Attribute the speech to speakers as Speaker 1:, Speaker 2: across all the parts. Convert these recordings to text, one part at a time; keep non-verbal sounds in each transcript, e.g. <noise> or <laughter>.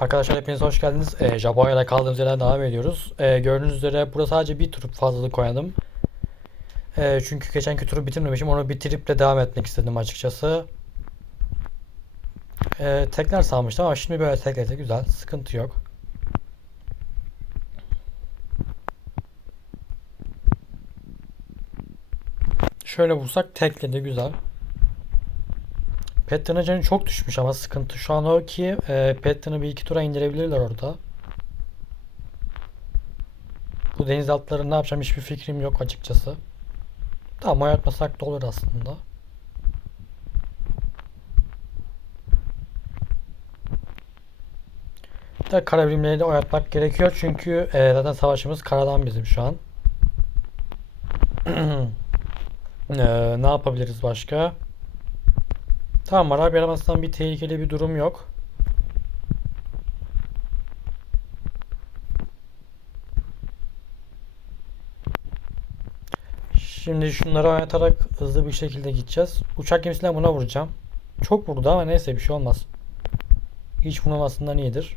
Speaker 1: Arkadaşlar hepiniz hoş geldiniz. Ee, Japonya'da kaldığımız yerden devam ediyoruz. Ee, gördüğünüz üzere burada sadece bir tur fazlalık oynadım. Ee, çünkü geçenki turu bitirmemişim. Onu bitirip de devam etmek istedim açıkçası. Ee, tekrar salmıştım ama şimdi böyle teklese güzel. Sıkıntı yok. Şöyle vursak tekledi güzel. Patton'ın canı çok düşmüş ama sıkıntı şu an o ki e, Patton'ı bir iki tura indirebilirler orada. Bu denizaltıları ne yapacağım hiçbir fikrim yok açıkçası. Tamam oynatmasak da olur aslında. Da kara birimleri de oynatmak gerekiyor çünkü e, zaten savaşımız karadan bizim şu an. <clears throat> E, ne yapabiliriz başka? Tamam Arap Yarımadası'ndan bir tehlikeli bir durum yok. Şimdi şunları oynatarak hızlı bir şekilde gideceğiz. Uçak gemisinden buna vuracağım. Çok vurdu ama neyse bir şey olmaz. Hiç vurmamasından iyidir.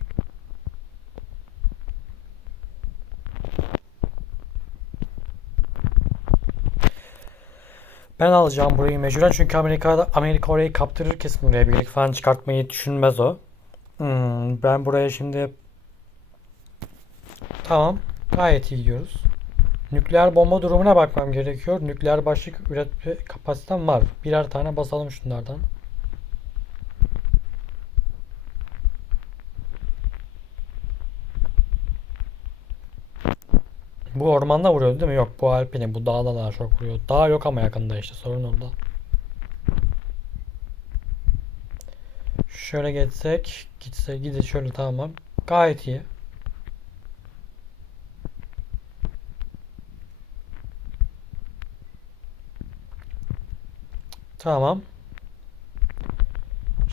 Speaker 1: Ben alacağım burayı mecburen çünkü Amerika'da Amerika orayı kaptırır kesin buraya birlik falan çıkartmayı düşünmez o. Hmm, ben buraya şimdi tamam gayet iyi gidiyoruz. Nükleer bomba durumuna bakmam gerekiyor. Nükleer başlık üretme kapasitem var. Birer tane basalım şunlardan. Bu ormanda vuruyor değil mi? Yok bu Alpine. Bu dağda daha çok vuruyor. Dağ yok ama yakında işte sorun orada. Şöyle geçsek. Gitse gidin şöyle tamam. Gayet iyi. Tamam.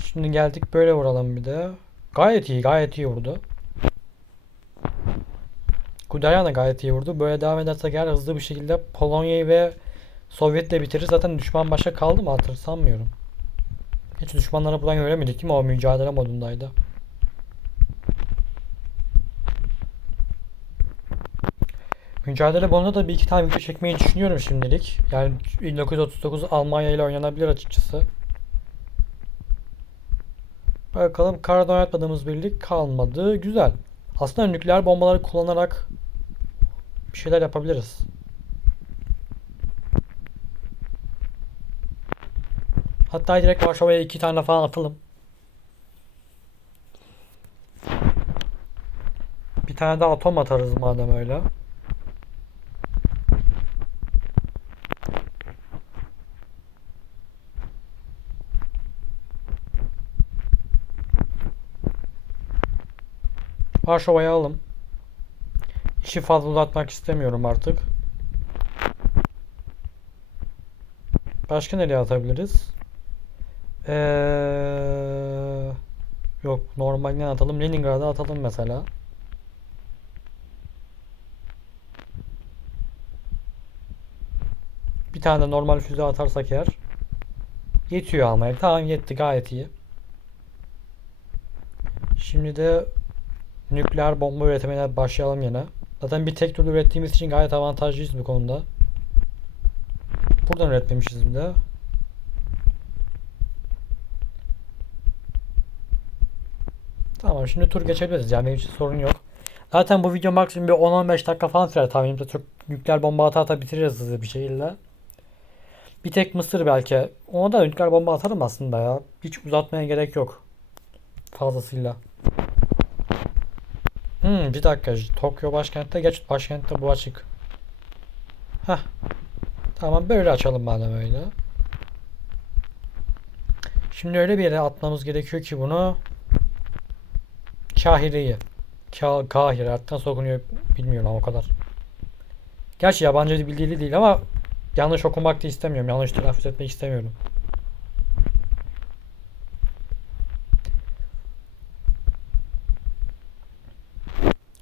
Speaker 1: Şimdi geldik böyle vuralım bir de. Gayet iyi gayet iyi vurdu. Da gayet iyi vurdu. Böyle devam edersek eğer hızlı bir şekilde Polonya'yı ve Sovyet'le bitirir. Zaten düşman başa kaldı mı hatır sanmıyorum. Hiç düşmanlara buradan göremedik değil mi? O mücadele modundaydı. Mücadele modunda da bir iki tane video çekmeyi düşünüyorum şimdilik. Yani 1939 Almanya ile oynanabilir açıkçası. Bakalım karada oynatmadığımız birlik kalmadı. Güzel. Aslında nükleer bombaları kullanarak bir şeyler yapabiliriz. Hatta direkt Varşova'ya iki tane falan atalım. Bir tane de atom atarız madem öyle. Varşova'ya alalım. İşi fazla uzatmak istemiyorum artık. Başka nereye atabiliriz? Ee, yok normalden atalım. Leningrad'a atalım mesela. Bir tane de normal füze atarsak eğer yetiyor almaya. Tamam yetti gayet iyi. Şimdi de nükleer bomba üretmeye başlayalım yine. Zaten bir tek türlü ürettiğimiz için gayet avantajlıyız bu konuda. Buradan üretmemişiz bir de. Tamam şimdi tur geçebiliriz yani benim için sorun yok. Zaten bu video maksimum bir 10-15 dakika falan sürer tahminimce Türk nükleer bomba ata ata bitiririz hızlı bir şekilde. Bir tek Mısır belki. Ona da nükleer bomba atarım aslında ya. Hiç uzatmaya gerek yok. Fazlasıyla. Hmm, bir dakika. Tokyo başkentte geç başkentte bu açık. Heh. Tamam böyle açalım madem öyle. Şimdi öyle bir yere atmamız gerekiyor ki bunu Kahire'yi. Ka Kahire artık nasıl bilmiyorum o kadar. Gerçi yabancı dil dili değil ama yanlış okumak da istemiyorum. Yanlış telaffuz etmek istemiyorum.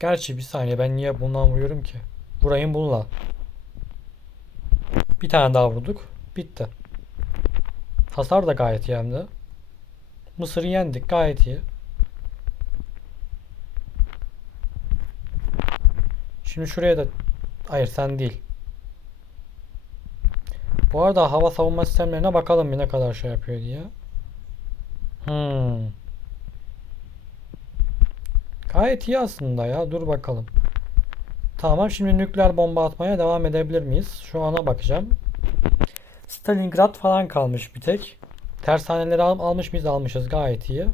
Speaker 1: Gerçi bir saniye ben niye bundan vuruyorum ki? Vurayım bununla. Bir tane daha vurduk. Bitti. Hasar da gayet iyi. Mısır'ı yendik gayet iyi. Şimdi şuraya da... Hayır sen değil. Bu arada hava savunma sistemlerine bakalım bir ne kadar şey yapıyor diye. Hmm. Gayet iyi aslında ya. Dur bakalım. Tamam şimdi nükleer bomba atmaya devam edebilir miyiz? Şu ana bakacağım. Stalingrad falan kalmış bir tek. Tersaneleri al- almış mıyız? Almışız. Gayet iyi.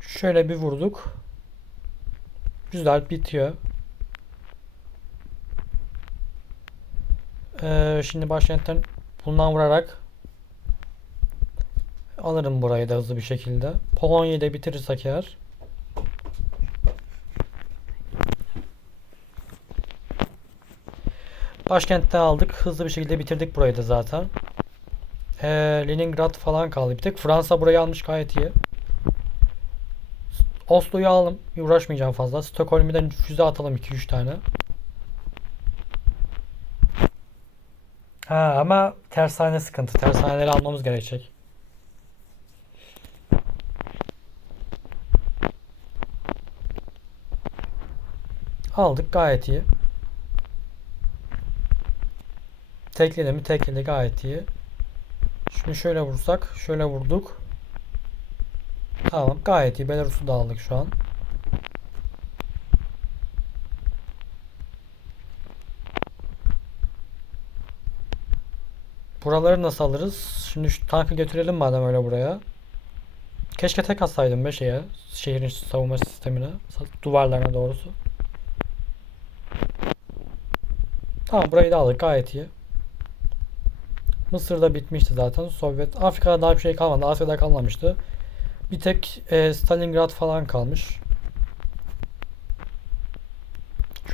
Speaker 1: Şöyle bir vurduk. Güzel bitiyor. Ee, şimdi başkentten bundan vurarak alırım burayı da hızlı bir şekilde. Polonya'yı da bitirirsek eğer. Başkentten aldık. Hızlı bir şekilde bitirdik burayı da zaten. Ee, Leningrad falan kaldı. Bir tek Fransa burayı almış gayet iyi. Oslo'yu alalım. Uğraşmayacağım fazla. Stockholm'den füze atalım 2-3 tane. Ha ama tersane sıkıntı. Tersaneleri almamız gerekecek. Aldık gayet iyi. Tekledi mi? Tekledi gayet iyi. Şimdi şöyle vursak. Şöyle vurduk. Tamam gayet iyi. Belarus'u da aldık şu an. Buraları nasıl alırız? Şimdi şu tankı götürelim madem öyle buraya. Keşke tek atsaydım be şeye. Şehrin savunma sistemine. Duvarlarına doğrusu. Tamam burayı da aldık gayet iyi. Mısır'da bitmişti zaten. Sovyet. Afrika'da daha bir şey kalmadı. Asya'da kalmamıştı. Bir tek e, Stalingrad falan kalmış.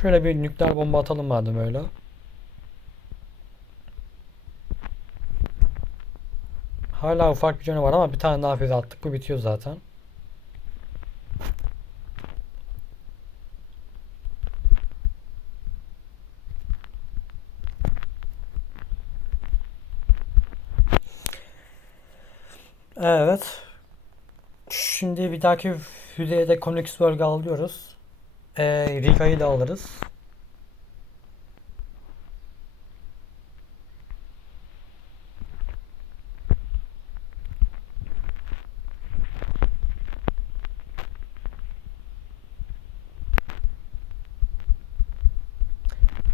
Speaker 1: Şöyle bir nükleer bomba atalım madem öyle. Hala ufak bir canı var ama bir tane daha füze attık. Bu bitiyor zaten. Evet. Şimdi bir dahaki füzeye de Königsberg'i alıyoruz. Ee, Riga'yı da alırız.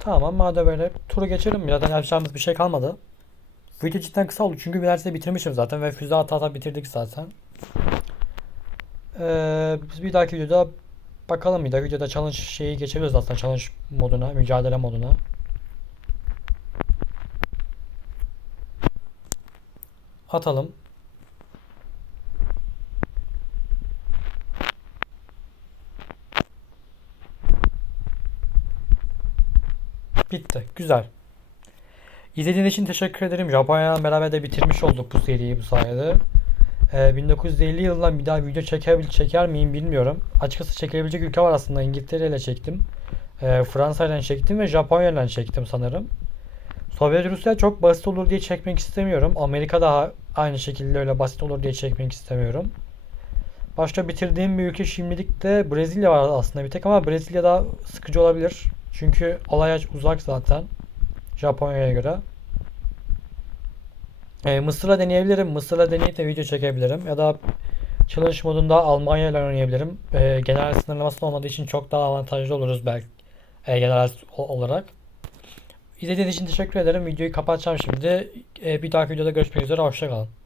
Speaker 1: Tamam madem öyle turu geçelim. Zaten yapacağımız bir şey kalmadı. Video cidden kısa oldu çünkü bir bitirmişim zaten ve füze ata ata bitirdik zaten. Ee, biz bir dahaki videoda bakalım bir dahaki videoda challenge şeyi geçebiliriz aslında challenge moduna, mücadele moduna. Atalım. Bitti. Güzel. İzlediğiniz için teşekkür ederim. Japonya'yla beraber de bitirmiş olduk bu seriyi bu sayede. Ee, 1950 yılından bir daha video çeker, çeker miyim bilmiyorum. Açıkçası çekebilecek ülke var aslında. İngiltere ile çektim. Ee, Fransa ile çektim ve Japonya ile çektim sanırım. Sovyet Rusya çok basit olur diye çekmek istemiyorum. Amerika da aynı şekilde öyle basit olur diye çekmek istemiyorum. Başta bitirdiğim bir ülke şimdilik de Brezilya var aslında bir tek ama Brezilya daha sıkıcı olabilir. Çünkü olay uzak zaten. Japonya'ya göre. Ee, Mısır'la deneyebilirim. Mısır'la deneyip de video çekebilirim. Ya da challenge modunda Almanya ile oynayabilirim. Ee, general sınırlaması olmadığı için çok daha avantajlı oluruz belki. Ee, general olarak. İzlediğiniz için teşekkür ederim. Videoyu kapatacağım şimdi. Ee, bir dahaki videoda görüşmek üzere. Hoşçakalın.